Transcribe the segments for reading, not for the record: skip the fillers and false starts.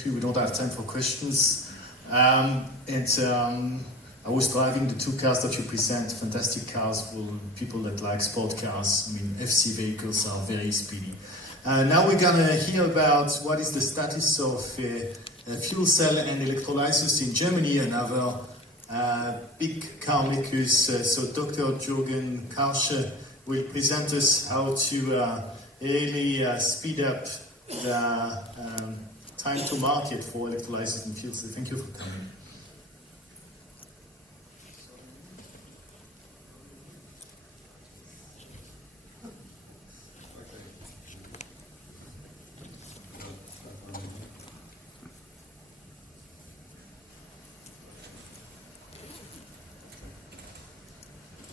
quickly. We don't have time for questions. I was driving the two cars that you present, fantastic cars for people that like sport cars. I mean, FC vehicles are very speedy. Now we're gonna hear about what is the status of fuel cell and electrolyzers in Germany, another big car makers. So Dr. Jurgen Garche will present us how to really speed up the time to market for electrolyzers and fuel cells. Thank you for coming.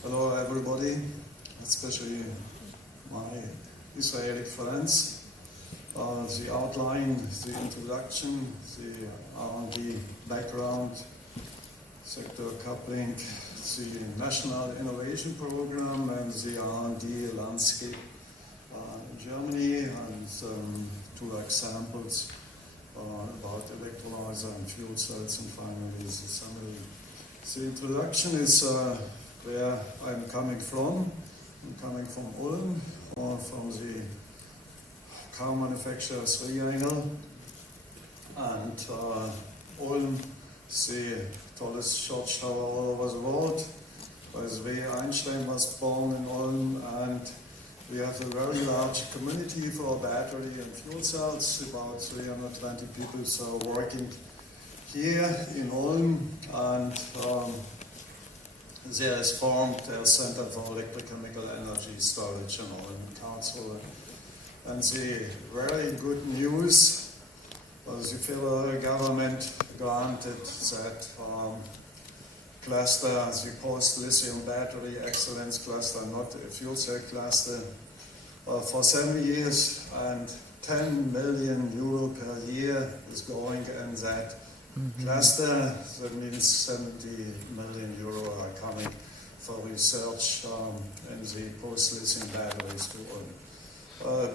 Hello everybody, especially my Israeli friends. The outline, the introduction, the R&D background, sector coupling, the National Innovation Program and the R&D landscape in Germany, and two examples about electrolyzer and fuel cells, and finally the summary. The introduction is where I'm coming from. I'm coming from Ulm, or from the car manufacturer's triangle, and Ulm, the tallest church tower all over the world. By the way, Einstein was born in Ulm, and we have a very large community for battery and fuel cells. About 320 people are working here in Ulm, and there is formed a Center for Electrochemical Energy Storage in Ulm, Karlsruhe. And the very good news was the federal government granted that cluster, the post-lithium battery excellence cluster, not a fuel cell cluster, for 7 years, and 10 million euro per year is going in that cluster. That means 70 million euro are coming for research in the post-lithium batteries to Ulm.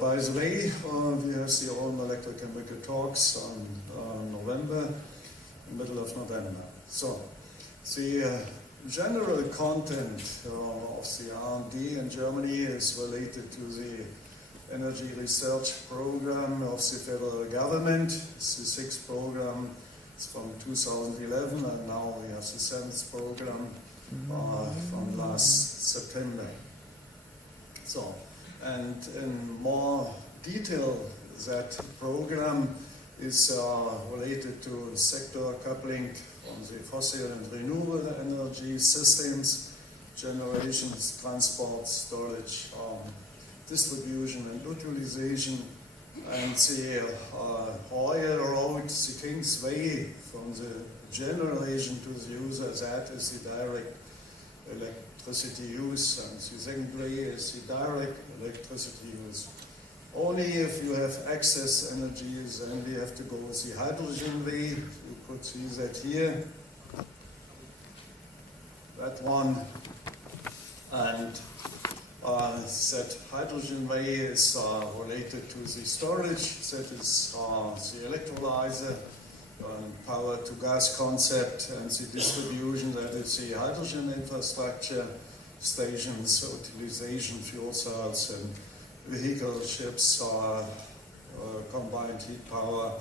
By the way, we have the Ulm Electrochemical Talks on November, middle of November. So, the general content of the R&D in Germany is related to the energy research program of the federal government. It's the 6th program. It's from 2011, and now we have the 7th program from last September. So, and in more detail, that program is related to sector coupling from the fossil and renewable energy systems, generations, transport, storage, distribution and utilization, and the oil road, the King's Way, from the generation to the user. That is the direct electricity use, and the second way is the direct electricity use. Only if you have excess energies, then we have to go with the hydrogen way. You could see that here, that one, and that hydrogen way is related to the storage. That is the electrolyzer, power to gas concept, and the distribution, that is the hydrogen infrastructure, stations, utilization, fuel cells, and vehicle ships, combined heat power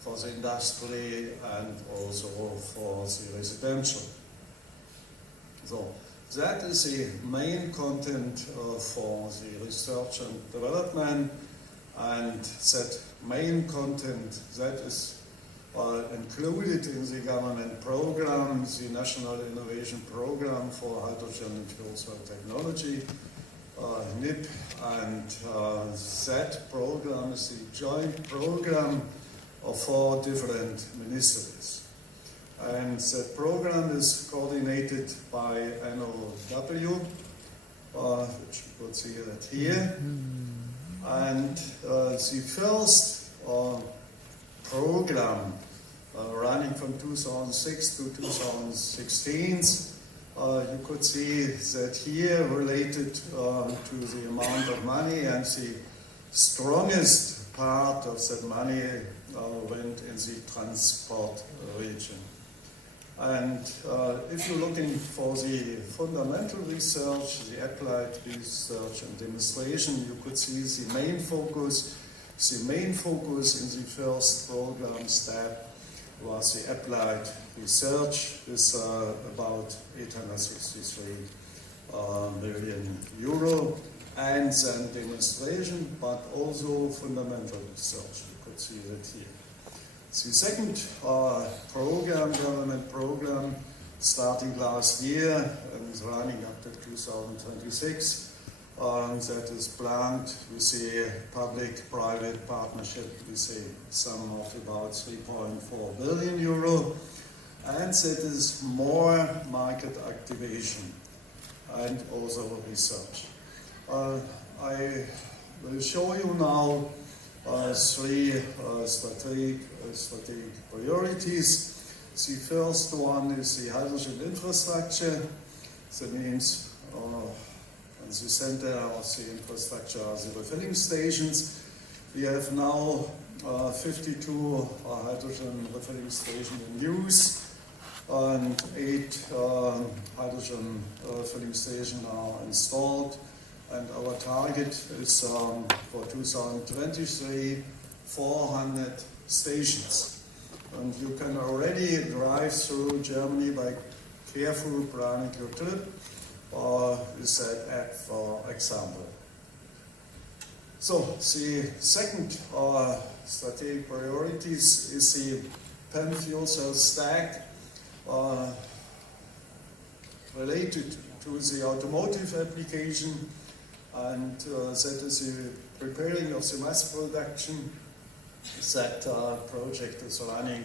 for the industry and also for the residential. So that is the main content for the research and development, and that main content that is included in the government program, the National Innovation Program for Hydrogen and Fuel Cell Technology, NIP, and that program is the joint program of 4 different ministries. And that program is coordinated by NOW, which you could see that here. And the first program running from 2006 to 2016, you could see that here related to the amount of money, and the strongest part of that money wind in the transport region. And if you're looking for the fundamental research, the applied research and demonstration, you could see the main focus. The main focus in the first program step was the applied research with about 863 million euro, and then demonstration, but also fundamental research. You could see that here. The second government program, starting last year and running up to 2026, that is planned with a public-private partnership with a sum of about 3.4 billion euro, and that is more market activation and also research. I will show you now three strategic priorities. The first one is the hydrogen infrastructure. That means in the center of the infrastructure are the refilling stations. We have now 52 hydrogen refilling stations in use, and 8 hydrogen filling stations are installed. And our target is for 2023, 400 stations. And you can already drive through Germany by careful planning your trip, with that app, for example. So the second strategic priorities is the PEM fuel cell stack related to the automotive application, and that is the preparing of the mass production. That project is running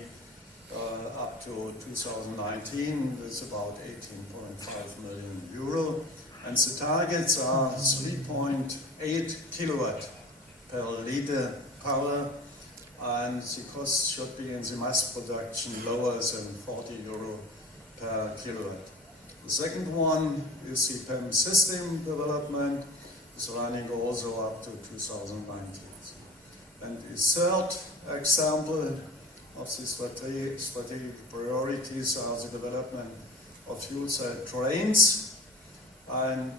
up to 2019. It's about 18.5 million euro, and the targets are 3.8 kilowatt per liter power, and the cost should be in the mass production lower than 40 euro per kilowatt. The second one is the PEM system development. It's running also up to 2019. And the third example of the strategic priorities are the development of fuel cell trains. And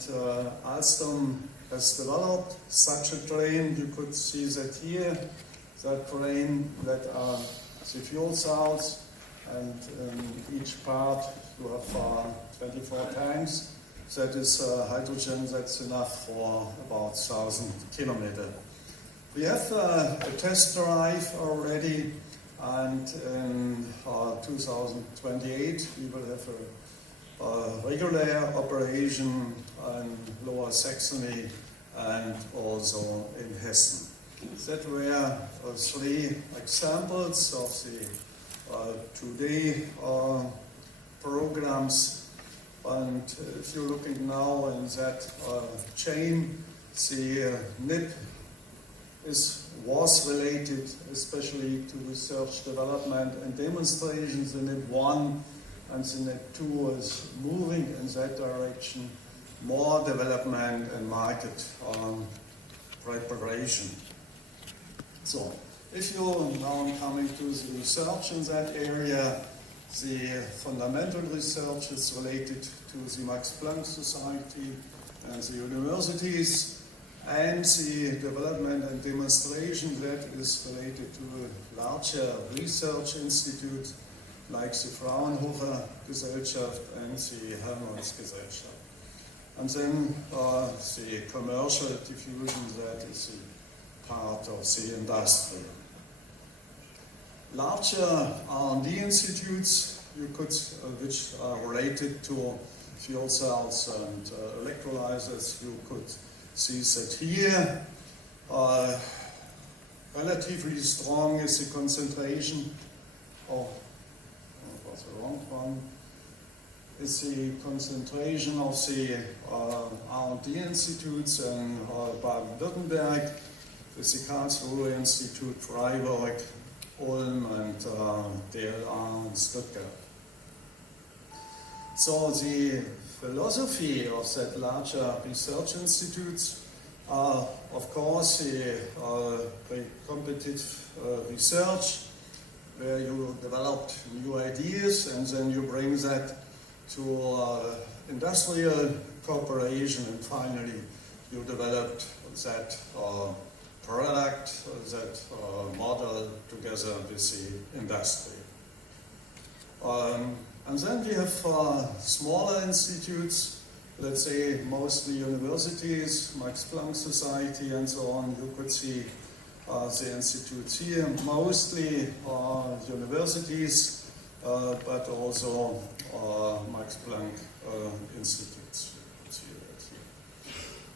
Alstom has developed such a train. You could see that here, that train that are the fuel cells, and in each part you have 24 tanks. That is hydrogen that's enough for about 1,000 kilometers. We have a test drive already, and in 2028 we will have a regular operation in Lower Saxony and also in Hessen. That were 3 examples of the today programs. And if you're looking now in that chain, the NIP was related especially to research, development and demonstrations. The NIP 1 and the NIP 2 is moving in that direction, more development and market preparation. So, if you're now coming to the research in that area, the fundamental research is related to the Max Planck Society and the universities, and the development and demonstration that is related to a larger research institute like the Fraunhofer Gesellschaft and the Helmholtz-Gesellschaft. And then the commercial diffusion, that is the part of the industry. Larger R&D institutes, which are related to fuel cells and electrolyzers, you could see that here. Relatively strong is the concentration. Oh, that was the wrong one. Is the concentration of the R&D institutes in Baden-Württemberg, with the Karlsruhe Institute, Freiburg, Ulm, and DLR in Stuttgart. So the philosophy of that larger research institutes Of course, the competitive research, where you developed new ideas and then you bring that to industrial cooperation, and finally you developed that product, that model together with the industry. And then we have smaller institutes, let's say mostly universities, Max Planck Society and so on. You could see the institutes here, mostly universities, but also Max Planck institutes.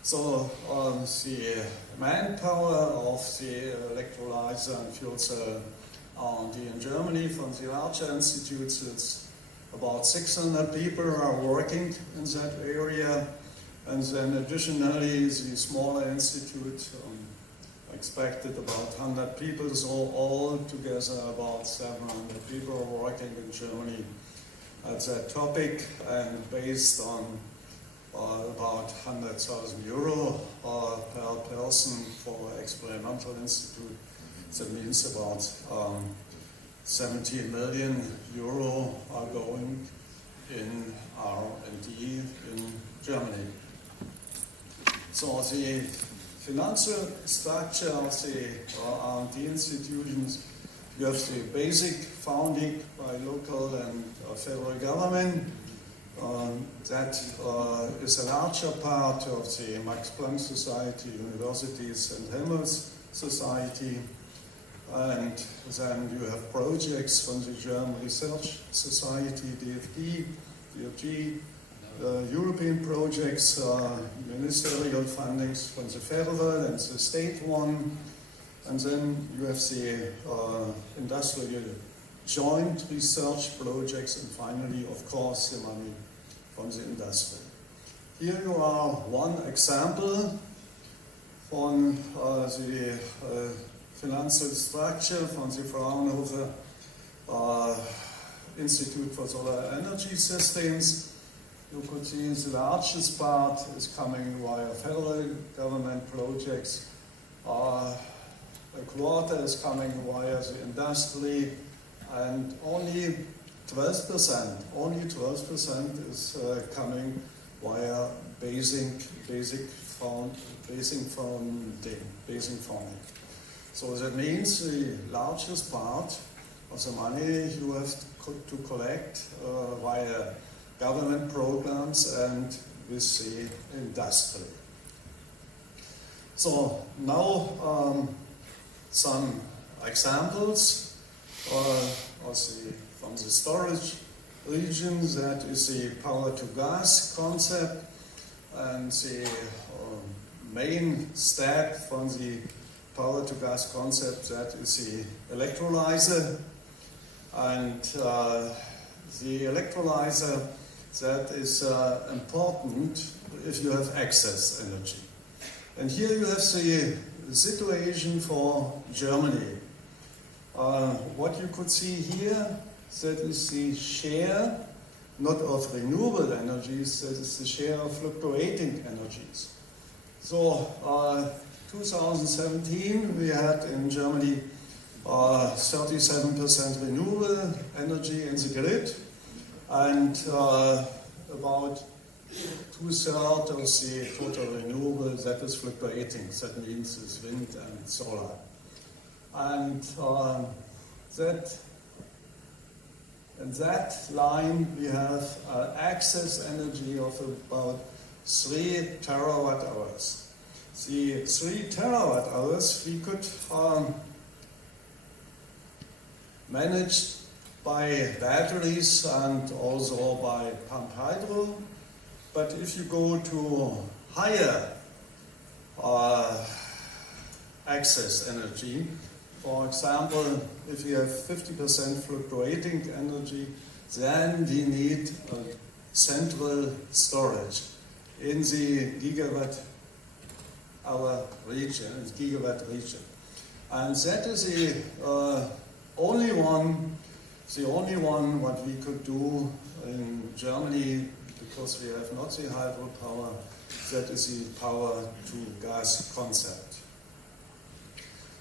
So the manpower of the electrolyzer and fuel cell R&D in Germany from the larger institutes, it's about 600 people are working in that area, and then additionally the smaller institute expected about 100 people, so all together about 700 people are working in Germany at that topic, and based on about 100,000 euro per person for experimental institute. That means about 70 million euro are going in R&D in Germany. So the financial structure of the R&D institutions, you have the basic funding by local and federal government. That is a larger part of the Max Planck Society, universities and Helmholtz Society. And then you have projects from the German Research Society, DFG, DFG, European projects, ministerial fundings from the federal and the state one. And then you have the industrial joint research projects, and finally, of course, the money from the industry. Here you are one example from the financial structure from the Fraunhofer Institute for Solar Energy Systems. You could see the largest part is coming via federal government projects. A quarter is coming via the industry, and only 12% is coming via basic funding. So that means the largest part of the money you have to collect via government programs and with the industry. So now some examples from the storage region. That is the power to gas concept, and the main step from the power to gas concept, that is the electrolyzer. And the electrolyzer, that is important if you have excess energy. And here you have the situation for Germany. What you could see here, that is the share, not of renewable energies, that is the share of fluctuating energies. So 2017 we had in Germany 37% renewable energy in the grid, and about 2/3 of the total renewable that is fluctuating. That means it's wind and solar. And that line we have excess energy of about 3 terawatt hours. The 3 terawatt hours we could manage by batteries and also by pump hydro. But if you go to higher excess energy, for example, if you have 50% fluctuating energy, then we need a central storage in the gigawatt region. And that is the only one what we could do in Germany, because we have not the hydropower, that is the power to gas concept.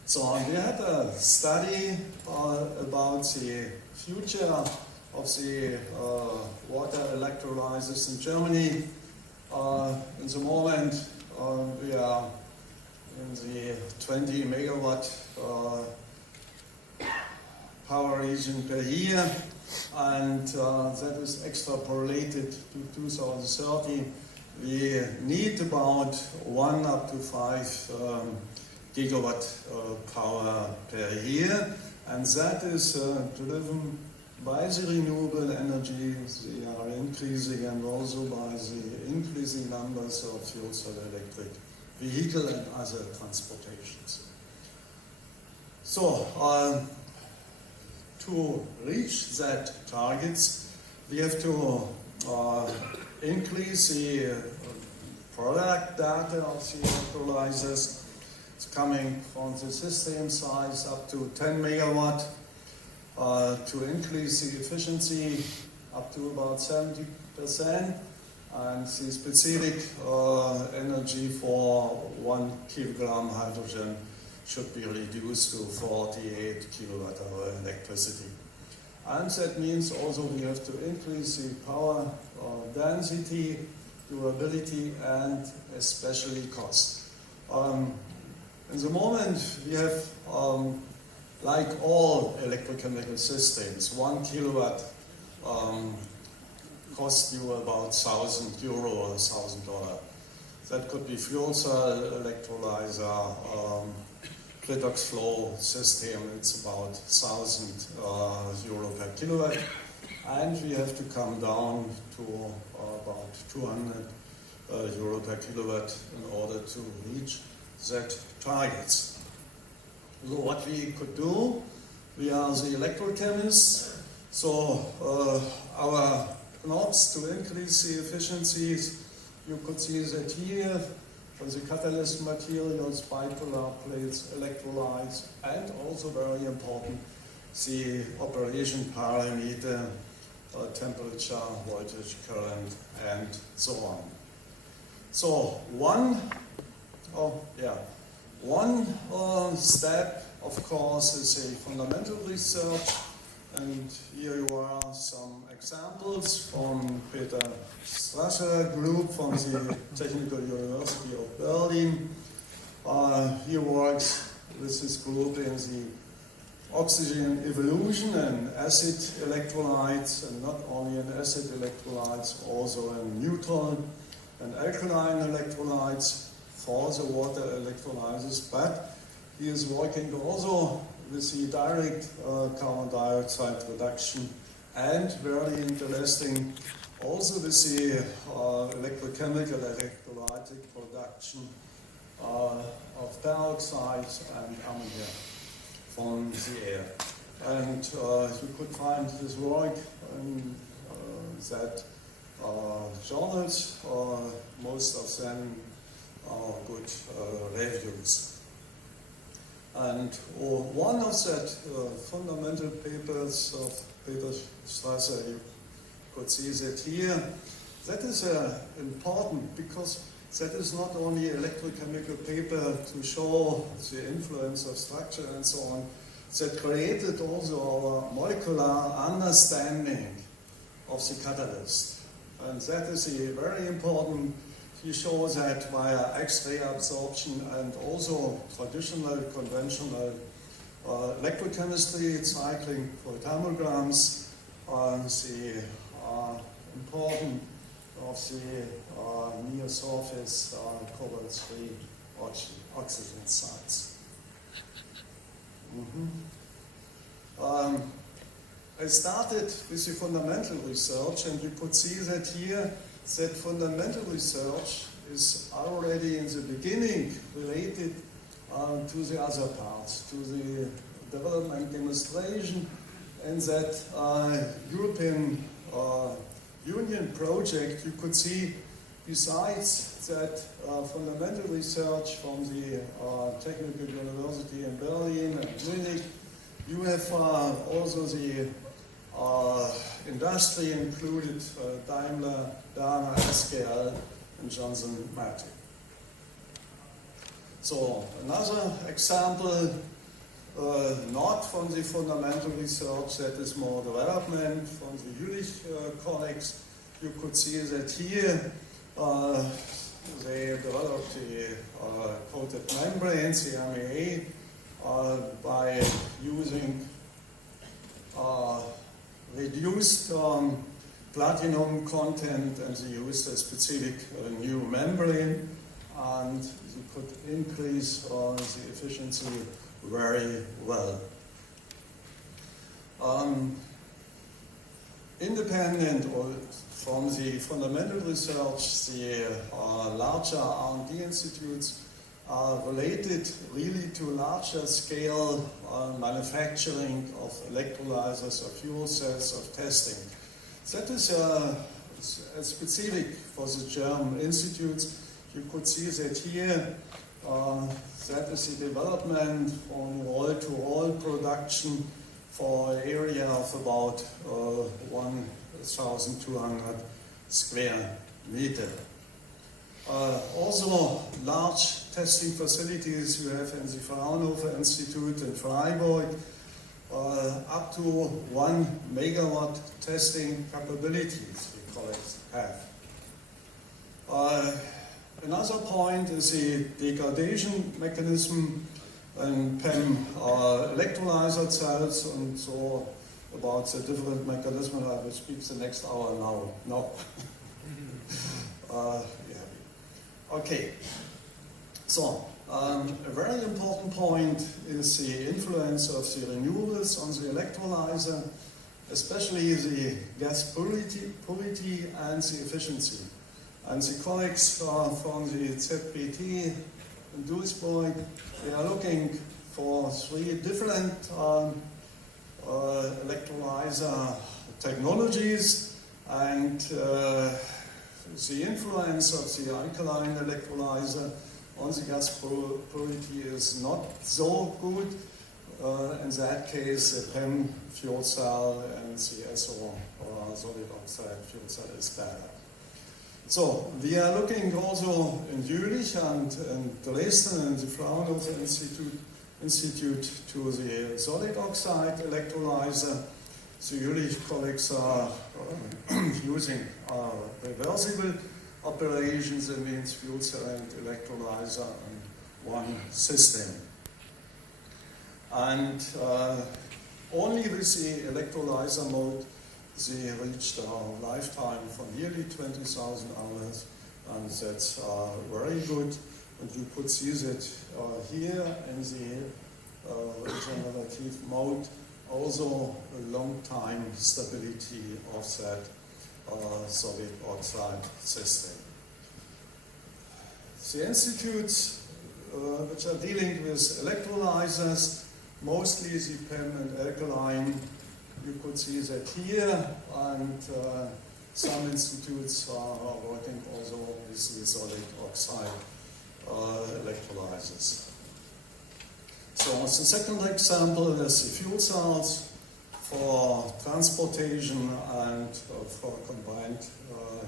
So we had a study about the future of the water electrolyzers in Germany. In the moment we are in the 20 megawatt power region per year, and that is extrapolated to 2030. We need about 1 up to 5 gigawatt power per year, and that is driven by the renewable energy. They are increasing, and also by the increasing numbers of fuel cell electric vehicle and other transportations. So to reach that targets, we have to increase the product data of the electrolyzers. It's coming from the system size up to 10 megawatt, to increase the efficiency up to about 70%, and the specific energy for 1 kilogram hydrogen should be reduced to 48 kilowatt hour electricity. And that means also we have to increase the power density, durability, and especially cost. In the moment we have, like all electrochemical systems, 1 kilowatt costs you about €1,000 or $1,000. That could be fuel cell electrolyzer, redox flow system. It's about €1,000 per kilowatt, and we have to come down to about €200 per kilowatt in order to reach that targets. So what we could do, we are the electrochemists, so our knobs to increase the efficiencies, you could see that here, for the catalyst materials, bipolar plates, electrolytes, and also very important, the operation parameter, temperature, voltage, current, and so on. So one step, of course, is a fundamental research, and here you are some examples from Peter Strasser group from the Technical University of Berlin. He works with this group in the oxygen evolution and acid electrolytes, and not only in acid electrolytes, also in neutral and alkaline electrolytes for the water electrolyzers, but he is working also with the direct carbon dioxide reduction, and very interesting also with the electrochemical electrolytic production of peroxide and ammonia from the air. And you could find this work in that journals, most of them are good reviews. And one of that fundamental papers of Peter Strasser, you could see that here, that is important because that is not only electrochemical paper to show the influence of structure and so on, that created also our molecular understanding of the catalyst. And that is very important. He shows that via X-ray absorption and also traditional, conventional electrochemistry, cycling for thermograms, the importance of the near surface cobalt-3 oxygen sites. I started with the fundamental research, and you could see that here, that fundamental research is already in the beginning related to the other parts, to the development demonstration, and that European Union project. You could see, besides that fundamental research from the Technical University in Berlin and Munich, you have also the industry included Daimler, Dana, Accel, and Johnson Matthey. So another example, not from the fundamental research, that is more development from the Jülich colleagues. You could see that here they developed the coated membranes, the MEA, by using reduced platinum content, and they used a specific new membrane, and you could increase the efficiency very well. Independent from the fundamental research, the larger R&D institutes are related really to larger scale manufacturing of electrolyzers, of fuel cells, of testing. That is a specific for the German institutes. You could see that here, that is the development from roll-to-roll production for an area of about 1,200 square meters. Also, large testing facilities you have in the Fraunhofer Institute in Freiburg, up to 1 megawatt testing capabilities the colleagues have. Another point is the degradation mechanism in PEM electrolyzer cells, and so about the different mechanisms I will speak the next hour now. No. Yeah. Okay. So, a very important point is the influence of the renewables on the electrolyzer, especially the gas purity and the efficiency. And the colleagues from the ZPT in Duisburg, they are looking for 3 different electrolyzer technologies, and the influence of the alkaline electrolyzer on the gas purity is not so good. In that case, the PEM fuel cell and the SO solid oxide fuel cell is better. So, we are looking also in Jülich and in Dresden and the Fraunhofer Institute to the solid oxide electrolyzer. The Jülich colleagues are using reversible operations, that means fuel cell and electrolyzer in one system. And only with the electrolyzer mode they reached a lifetime for nearly 20,000 hours, and that's very good. And you could see that here in the regenerative mode, also a long time stability of that solid oxide system. The institutes which are dealing with electrolyzers, mostly the PEM and alkaline, you could see that here, and some institutes are working also with the solid oxide electrolyzers. So the second example is the fuel cells for transportation and for combined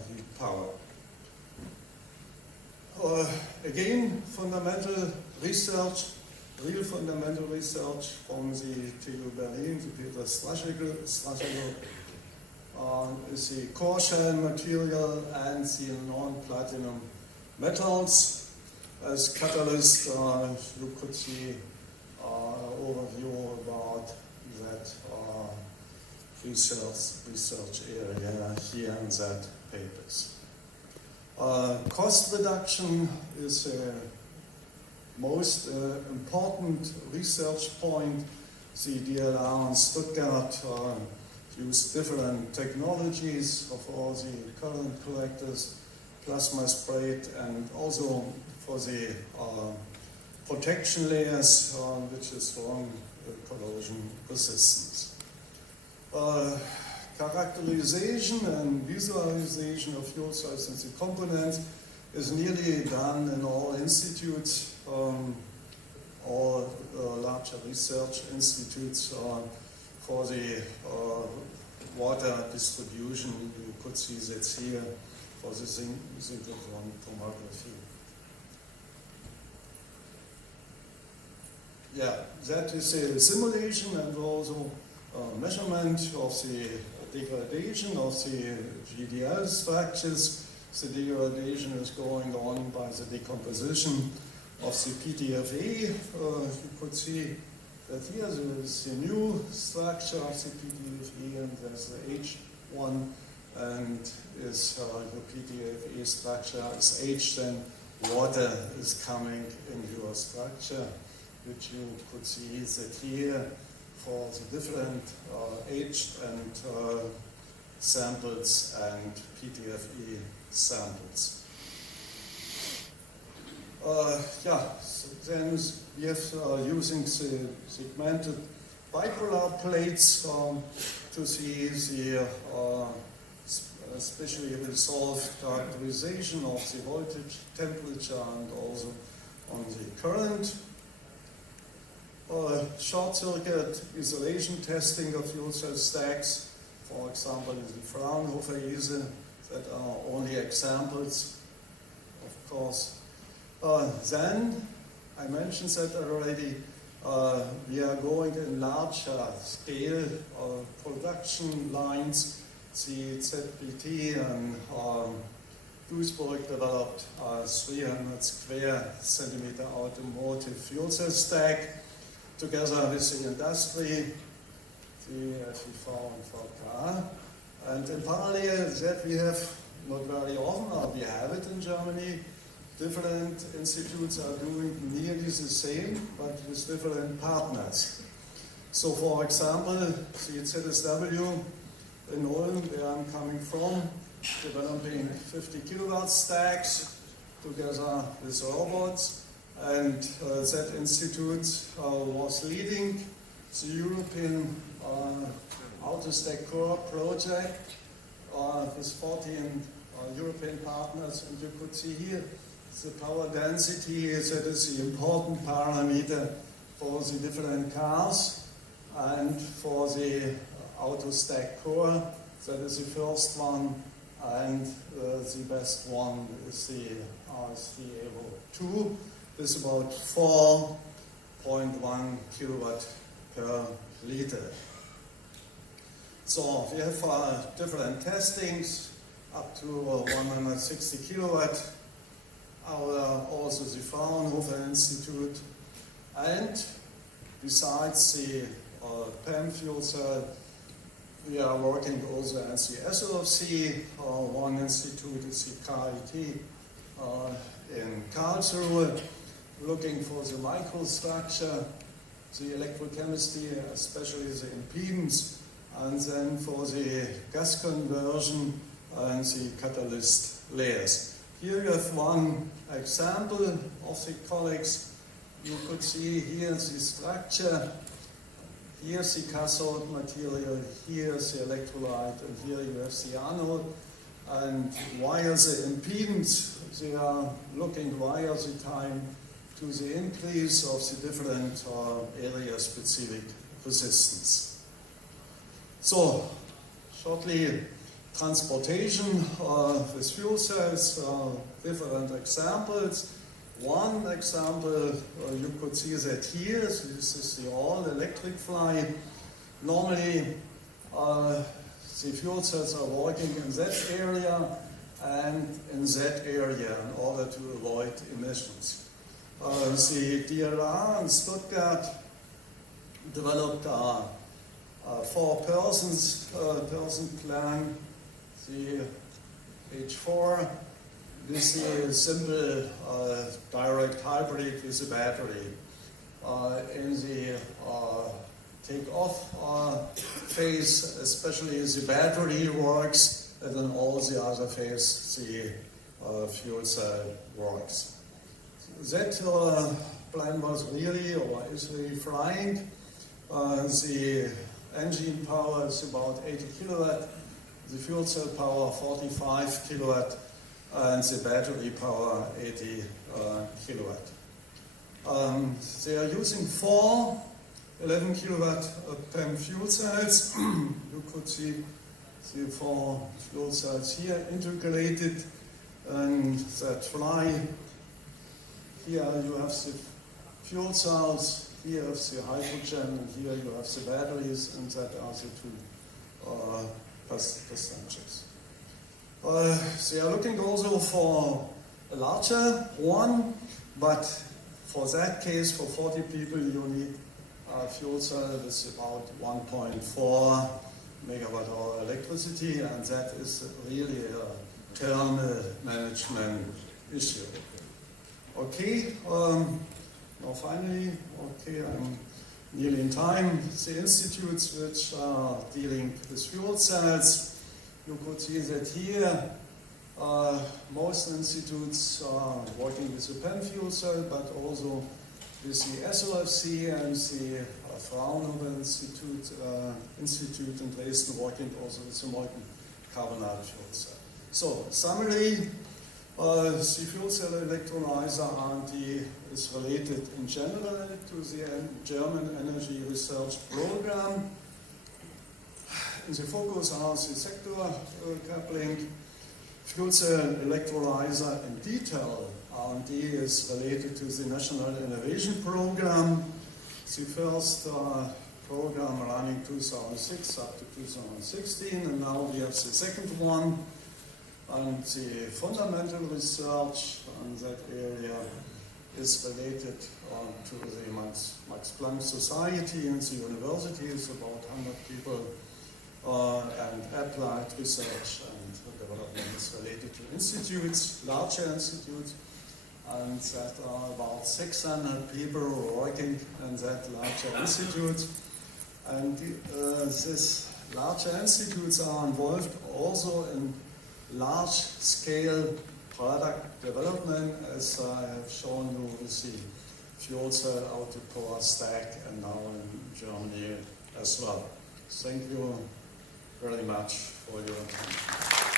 heat power. Again, fundamental research, real fundamental research from the TU Berlin, the Peter Strachel, is the core shell material and the non-platinum metals. As catalyst, you could see overview about that research area here in that papers. Cost reduction is a most important research point. The DLR in Stuttgart used different technologies for the current collectors, plasma sprayed, and also for the protection layers, which is strong corrosion resistance. Characterization and visualization of fuel cells and the components is nearly done in all institutes, all larger research institutes for the water distribution. You could see that here for the synchrotron tomography. Yeah, that is a simulation and also measurement of the degradation of the GDL structures. The degradation is going on by the decomposition of the PTFE. You could see that here there is the new structure of the PTFE, and there's the H1, and is your PTFE structure is H, then water is coming in your structure, which you could see that here for the different H and samples and PTFE samples. Then we have using the segmented bipolar plates to see the specially resolved characterization of the voltage, temperature, and also on the current. Short circuit isolation testing of fuel cell stacks, for example, in the Fraunhofer-ISE, that are only examples, of course. Then, I mentioned that already, we are going in larger scale production lines. The ZPT and Duisburg developed 300 square centimeter automotive fuel cell stack together with the industry, the FIV and VK. And in parallel that we have, not very often, we have it in Germany, different institutes are doing nearly the same, but with different partners. So for example, the ZSW in Ulm, where I'm coming from, developing 50 kilowatt stacks together with robots, and that institute was leading the European AutoStack Core project with 14 European partners, and you could see here the power density, that is the important parameter for the different cars, and for the AutoStack Core, that is the first one, and the best one is the RST Evo 2. This is about 4.1 kilowatt per liter. So we have different testings up to 160 kilowatt. Also the Fraunhofer Institute, and besides the PEM fuel cell, we are working also at the SLFC. One institute is the KIT in Karlsruhe, looking for the microstructure, the electrochemistry, especially the impedance, and then for the gas conversion and the catalyst layers. Here you have one example of the colleagues. You could see here the structure. Here's the cathode material, here's the electrolyte, and here you have the anode. And via the impedance, they are looking via the time to the increase of the different area-specific resistance. So, shortly, transportation with fuel cells, different examples. One example, you could see that here, so this is the all-electric flight. Normally, the fuel cells are working in that area and in that area in order to avoid emissions. The DLR in Stuttgart developed a four-person plan, the H4. This is a simple direct hybrid with a battery. In the take-off phase, especially the battery works, and then all the other phase, the fuel cell works. That plan was really, or is really flying. The engine power is about 80 kilowatt, the fuel cell power 45 kilowatt, and the battery power 80 kilowatt. They are using four 11 kilowatt PEM fuel cells. You could see the 4 fuel cells here integrated and that fly. Here you have the fuel cells, here have the hydrogen, and here you have the batteries, and that are the 2 percentages. They are looking also for a larger one, but for that case, for 40 people, you need a fuel cell with about 1.4 megawatt hour electricity, and that is really a thermal management issue. Okay, now finally, okay, I'm nearly in time. The institutes which are dealing with fuel cells, you could see that here most institutes are working with the PEM fuel cell, but also with the SOFC and the Fraunhofer Institute in Dresden working also with the molten carbonate fuel cell. So, summary, the fuel cell electrolyzer R&D is related in general to the German energy research program. In the focus are the sector coupling. Fuel cell electrolyzer in detail R&D is related to the National Innovation Program. The first program running 2006 up to 2016, and now we have the second one. And the fundamental research in that area is related to the Max Planck Society and the universities, about 100 people, and applied research and development is related to institutes, larger institutes, and that are about 600 people working in that larger institute. And these larger institutes are involved also in large-scale product development, as I have shown you with the fuel cell auto-core stack and now in Germany as well. Thank you very much for your attention.